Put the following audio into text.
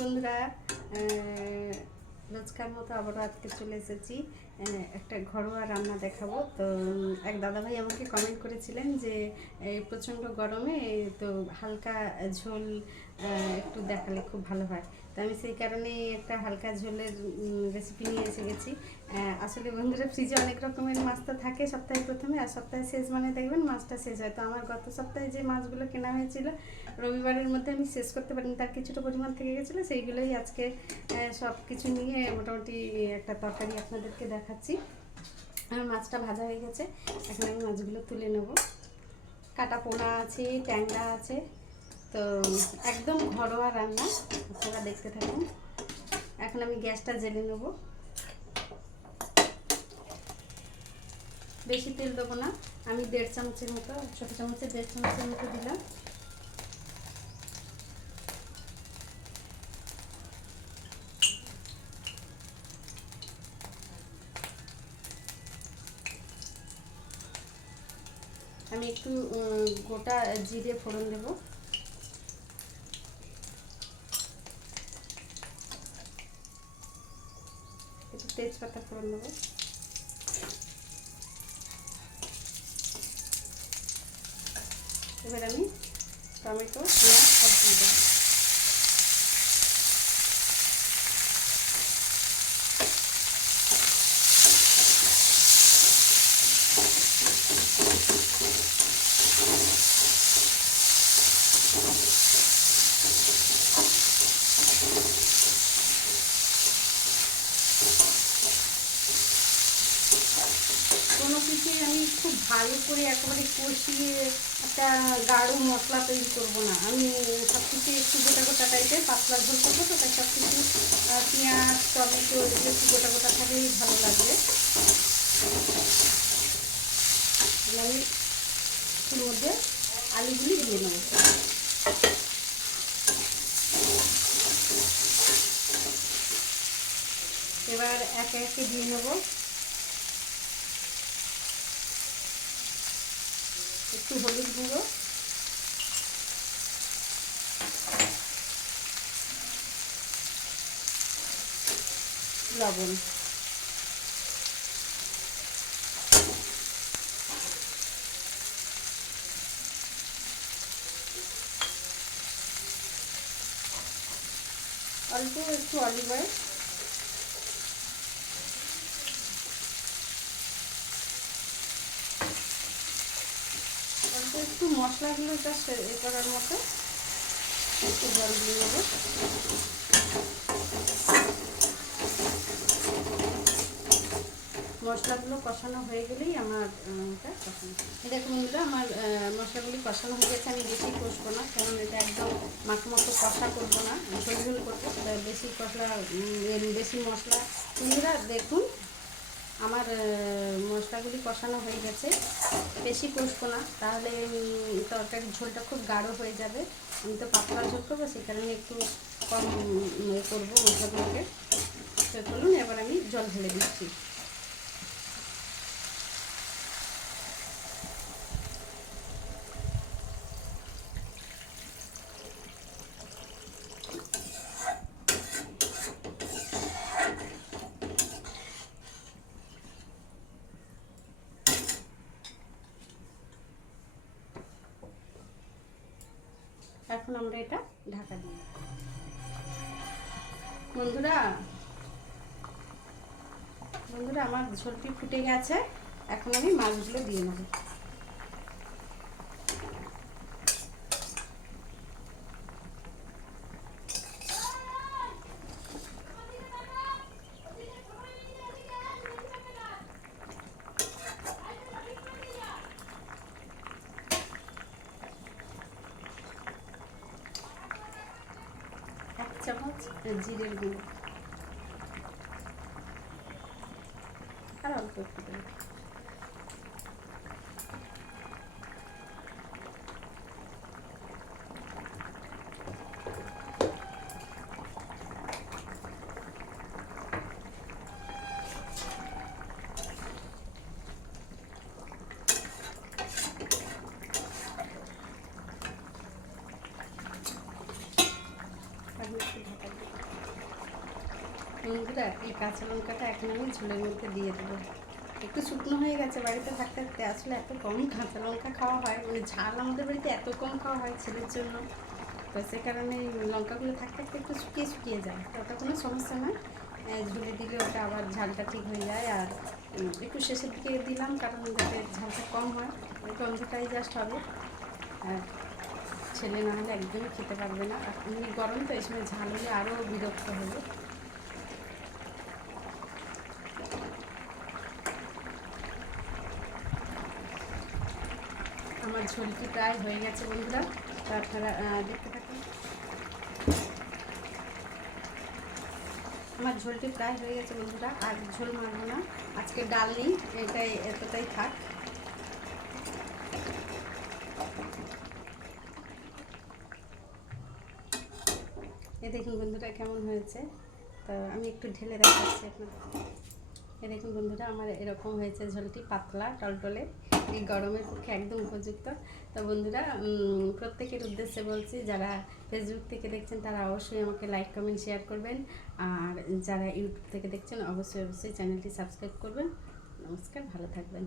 বন্ধুরা রোজকার মতো আবারও আজকে চলে এসেছি। একটা ঘরোয়া রান্না দেখাবো। তো এক দাদাভাই আমাকে কমেন্ট করেছিলেন যে প্রচণ্ড গরমে, তো হালকা ঝোল একটু দেখালে খুব ভালো হয়। তো আমি সেই কারণেই একটা হালকা ঝোলের রেসিপি নিয়ে এসে গেছি। আসলে বন্ধুরা ফ্রিজে অনেক রকমের মাছ তো থাকে সপ্তাহে প্রথমে, আর সপ্তাহে শেষ মানে দেখবেন মাছটা শেষ হয়। তো আমার গত সপ্তাহে যে মাছগুলো কেনা হয়েছিল, রবিবারের মধ্যে আমি শেষ করতে পারিনি। তার কিছুটা পরিমাণ থেকে গেছিল, সেইগুলোই আজকে সব কিছু নিয়ে মোটামুটি একটা তরকারি আপনাদেরকে দেখাচ্ছি। আমার মাছটা ভাজা হয়ে গেছে, এখন আমি মাছগুলো তুলে নেব। কাটা পোনা আছে, ট্যাংরা আছে। তো একদম ঘরোয়া রান্না, আপনারা দেখতে থাকুন। এখন আমি গ্যাসটা জেলে নেব। বেশি তেল দেবো না, আমি দেড় চামচের মতো, ছোটো চামচের দেড় চামচের মতো দিলাম। আমি একটু গোটা জিরে ফোড়ন দেব একটু তেজপাতা ফোড়ন দেবো। এবার আমি টমেটো পেঁয়াজ সব দিয়ে দেবো কোনো কিছুই আমি খুব ভালো করে একেবারে কষিয়ে একটা গাঢ় মশলা তৈরি করব না। আমি সব কিছু একটু গোটা গোটা টাইপের পাতলা ঝোল করব তো, তাই সব কিছু পেঁয়াজ, টমেটো, এগুলো একটু গোটা গোটা থাকলেই ভালো লাগবে। আমি এর মধ্যে আলুগুলি দিয়ে নেব এবার একে একে দিয়ে নেব। একটু হলুদ গুঁড়ো। লবণ। অল্প একটু অলিভ অয়েল অল্প একটু মশলাগুলো জাস্ট এ করার মতো একটু জল দিয়ে দেবো। মশলাগুলো কষানো হয়ে গেলেই আমার এটা কষানো দেখুন, বন্ধুরা, আমার মশলাগুলি কষানো হয়ে গেছে, আমি বেশি কষবো না, কারণ এটা একদম মাখো মাখো কষা করব না, ঝোল ঝোল করব। বেশি কষলা বেশি মশলা। বন্ধুরা, দেখুন আমার মশলাগুলি কষানো হয়ে গেছে। বেশি কষবো না তাহলে তরকারির ঝোলটা খুব গাঢ় হয়ে যাবে। আমি তো পাতলা ঝোল করব সেই কারণে একটু কম উম, করব মশলাগুলোকে। চলুন এবার আমি জল ঢেলে দিচ্ছি। এখন আমরা এটা ঢাকা দিই বন্ধুরা বন্ধুরা, আমার ঝোলটি ফুটে গেছে। এখন আমি মাছগুলো দিয়ে নেব এক চামচ জিরের গুঁড়ো আর অল্প একটু দেবো আমি একটু ঢাকা দিই। বন্ধুরা এই কাঁচা লঙ্কাটা এখন আমি ঝোলের মধ্যে দিয়ে দেবো। একটু শুকনো হয়ে গেছে বাড়িতে থাকতে থাকতে, আসলে এত কম কাঁচা লঙ্কা খাওয়া হয় মানে ঝাল আমাদের বাড়িতে এত কম খাওয়া হয় ছেলের জন্য। তো সে কারণে লঙ্কাগুলো থাকতে থাকতে একটু শুকিয়ে শুকিয়ে যায়, তো ওটা কোনো সমস্যা নয়। ঝুলে দিলে ওটা আবার ঝালটা ঠিক হয়ে যায়। আর একটু শেষের দিকে দিলাম, কারণ যাতে ঝালটা কম হয় একটু অন্ধটাই জাস্ট হবে। আর, ছেলে না হলে একদমই খেতে পারবে না। আর, এমনি গরম তো, এই সময় ঝাল হলে আরও বিরক্ত হবে। আমার ঝোলটি প্রায় হয়ে গেছে বন্ধুরা। তো আপনারা দেখতে থাকুন। আমার ঝোলটি প্রায় হয়ে গেছে বন্ধুরা, আর ঝোল মারবো না। আজকে ডাল নেই, এটাই এতটাই থাক। এ দেখুন বন্ধুরা কেমন হয়েছে। তো আমি একটু ঢেলে দেখাচ্ছি আপনাদের। এ দেখুন বন্ধুরা, আমার এরকম হয়েছে ঝোলটি, পাতলা, টলটলে। এই গরমের পক্ষে একদম উপযুক্ত। তো বন্ধুরা প্রত্যেকের উদ্দেশ্যে বলছি, যারা ফেসবুক থেকে দেখছেন, তারা অবশ্যই আমাকে লাইক কমেন্ট শেয়ার করবেন। আর যারা ইউটিউব থেকে দেখছেন, অবশ্যই অবশ্যই চ্যানেলটি সাবস্ক্রাইব করবেন। নমস্কার, ভালো থাকবেন।